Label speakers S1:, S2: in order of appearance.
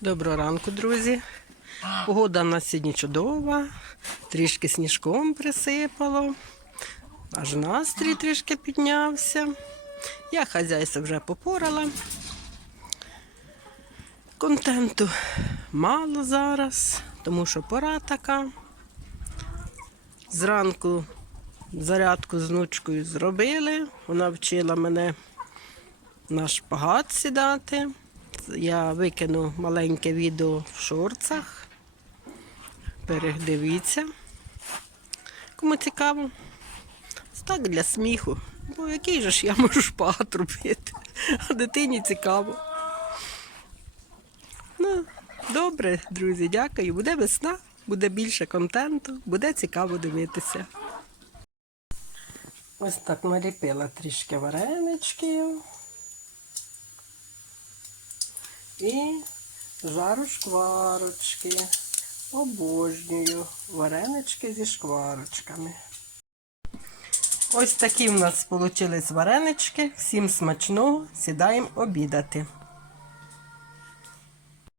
S1: Доброго ранку, друзі. Погода в нас сьогодні чудова, трішки сніжком присипало, аж настрій трішки піднявся. Я хазяйство вже попорала. Контенту мало зараз, тому що пора така. Зранку зарядку з внучкою зробили. Вона вчила мене на шпагат сідати. Я викину маленьке відео в шорцах. Передивіться. Кому цікаво. Так для сміху. Бо який же ж я можу шпагат робити? А дитині цікаво. Ну, добре, друзі, дякую. Буде весна, буде більше контенту, буде цікаво дивитися. Ось так наліпила трішки вареничків. І жару шкварочки. Обожнюю варенички зі шкварочками. Ось такі в нас вийшли варенички. Всім смачного. Сідаємо обідати.